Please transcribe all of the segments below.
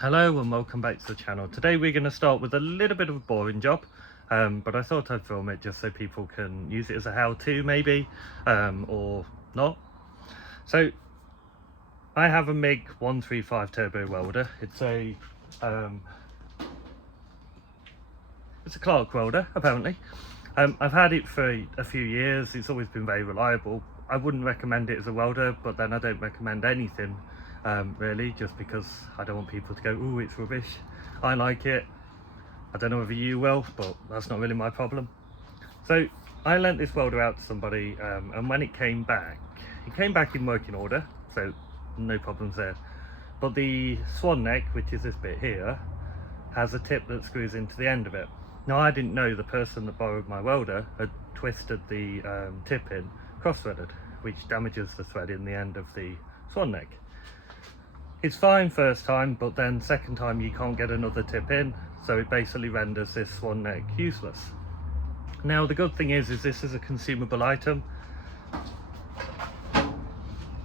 Hello and welcome back to the channel. Today we're going to start with a little bit of a boring job, but I thought I'd film it just so people can use it as a how-to maybe, or not. So I have a MIG 135 turbo welder. It's a Clarke welder apparently. I've had it for a few years. It's always been very reliable. I wouldn't recommend it as a welder, but then I don't recommend anything really, just because I don't want people to go, "Ooh, it's rubbish." I like it. I don't know whether you will, but that's not really my problem. So I lent this welder out to somebody, and when it came back in working order, so no problems there. But the swan neck, which is this bit here, has a tip that screws into the end of it. Now I didn't know the person that borrowed my welder had twisted the tip in cross-threaded, which damages the thread in the end of the swan neck. It's fine first time, but then second time you can't get another tip in, so it basically renders this swan neck useless. Now the good thing is this is a consumable item.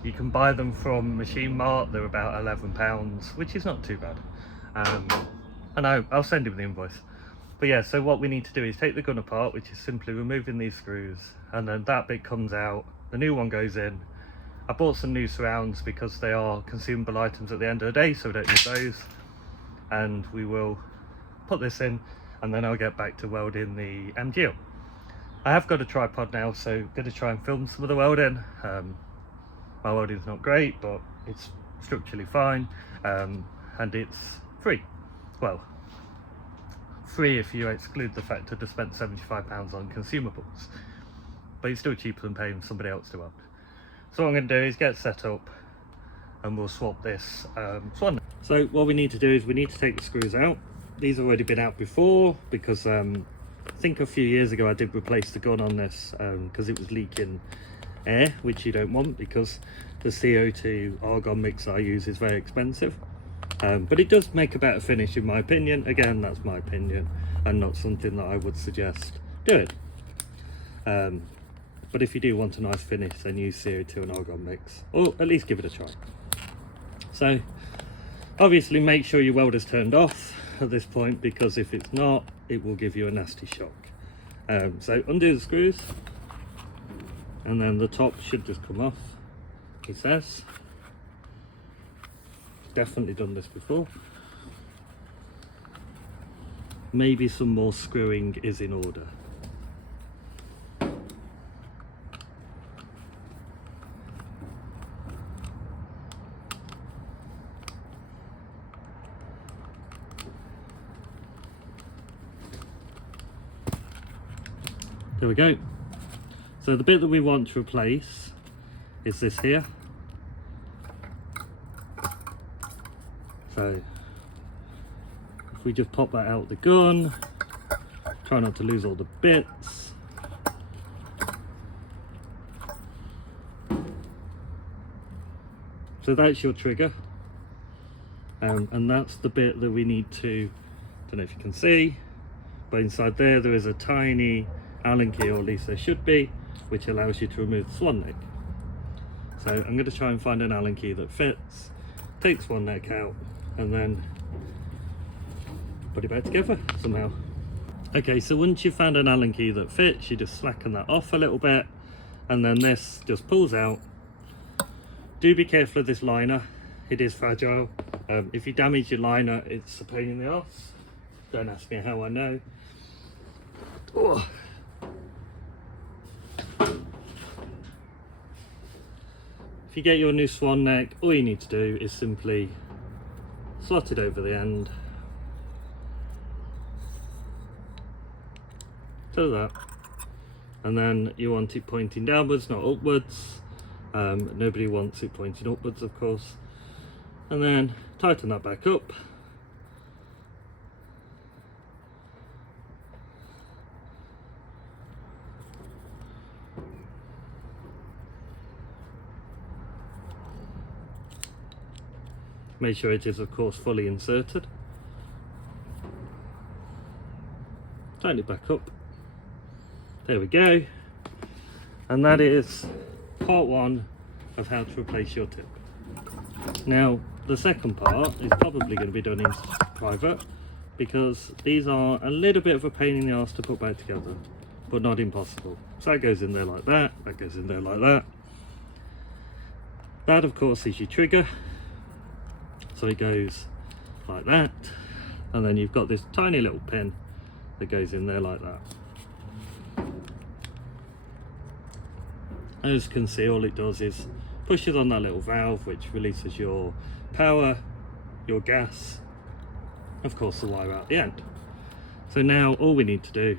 You can buy them from Machine Mart. They're about £11, which is not too bad. And I'll send him the invoice. But yeah, so what we need to do is take the gun apart, which is simply removing these screws, and then that bit comes out, the new one goes in. I bought some new surrounds because they are consumable items at the end of the day, so we don't need those. And we will put this in, and then I'll get back to welding the MGL. I have got a tripod now, so I'm going to try and film some of the welding. My welding's not great, but it's structurally fine, and it's free. Well, free if you exclude the fact I just spent £75 on consumables, but it's still cheaper than paying somebody else to weld. So what I'm going to do is get set up and we'll swap this swan. So what we need to do is we need to take the screws out. These have already been out before because I think a few years ago I did replace the gun on this because it was leaking air, which you don't want because the CO2 argon mix I use is very expensive. But it does make a better finish in my opinion. Again, that's my opinion and not something that I would suggest doing. But if you do want a nice finish, then use CO2 and argon mix, or at least give it a try. So obviously make sure your welder's turned off at this point, because if it's not, it will give you a nasty shock. So undo the screws, and then the top should just come off, he says. Definitely done this before. Maybe some more screwing is in order. There we go. So the bit that we want to replace is this here. So if we just pop that out of the gun, try not to lose all the bits. So that's your trigger, and that's the bit that we need to, don't know if you can see, but inside there is a tiny Allen key, or at least there should be, which allows you to remove the swan neck. So I'm going to try and find an Allen key that fits, take the swan neck out, and then put it back together somehow. Okay, so once you've found an Allen key that fits, you just slacken that off a little bit, and then this just pulls out. Do be careful of this liner, it is fragile. If you damage your liner, it's a pain in the arse. Don't ask me how I know. Oh. If you get your new swan neck, all you need to do is simply slot it over the end to that, and then you want it pointing downwards, not upwards. Nobody wants it pointing upwards, of course. And then tighten that back up. Make sure it is, of course, fully inserted. Tighten it back up. There we go. And that is part one of how to replace your tip. Now, the second part is probably going to be done in private, because these are a little bit of a pain in the arse to put back together, but not impossible. So that goes in there like that, that goes in there like that. That of course is your trigger, so it goes like that, and then you've got this tiny little pin that goes in there like that. As you can see, all it does is pushes on that little valve which releases your power, your gas, of course the wire out the end. So now all we need to do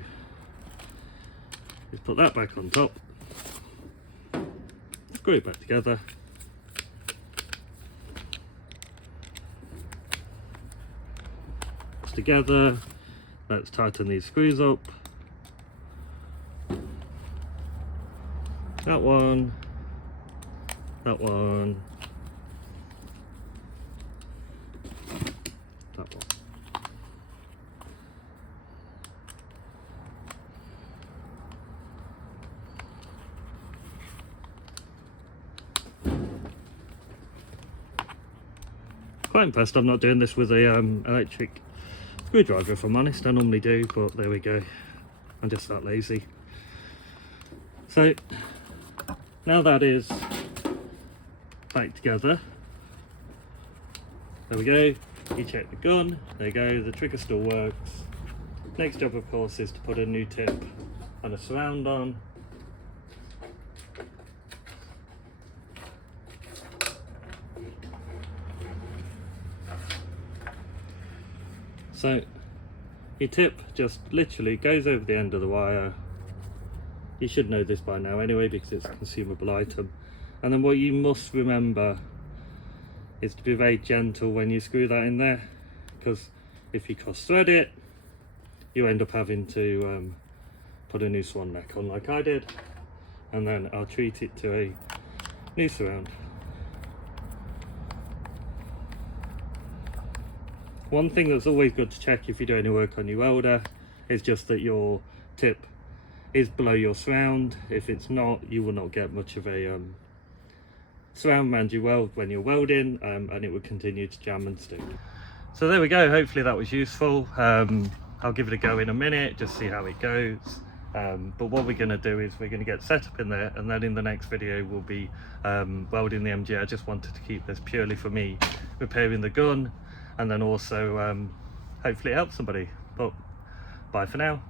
is put that back on top, screw it back together, it's together. Let's tighten these screws up. That one, that one, that one. Quite impressed I'm not doing this with a electric screwdriver, if I'm honest. I normally do, but there we go. I'm just that lazy. So now that is back together, there we go. You check the gun, there you go, the trigger still works. Next job of course is to put a new tip and a surround on. So your tip just literally goes over the end of the wire. You should know this by now anyway, because it's a consumable item. And then what you must remember is to be very gentle when you screw that in there, because if you cross thread it, you end up having to put a new swan neck on like I did, and then I'll treat it to a new surround. One thing that's always good to check if you do any work on your welder is just that your tip is below your surround. If it's not, you will not get much of a surround around your weld when you're welding, and it will continue to jam and stick. So there we go, hopefully that was useful. I'll give it a go in a minute, just see how it goes. But what we're going to do is we're going to get set up in there, and then in the next video we'll be welding the MG. I just wanted to keep this purely for me repairing the gun, and then also hopefully it helps somebody. But bye for now.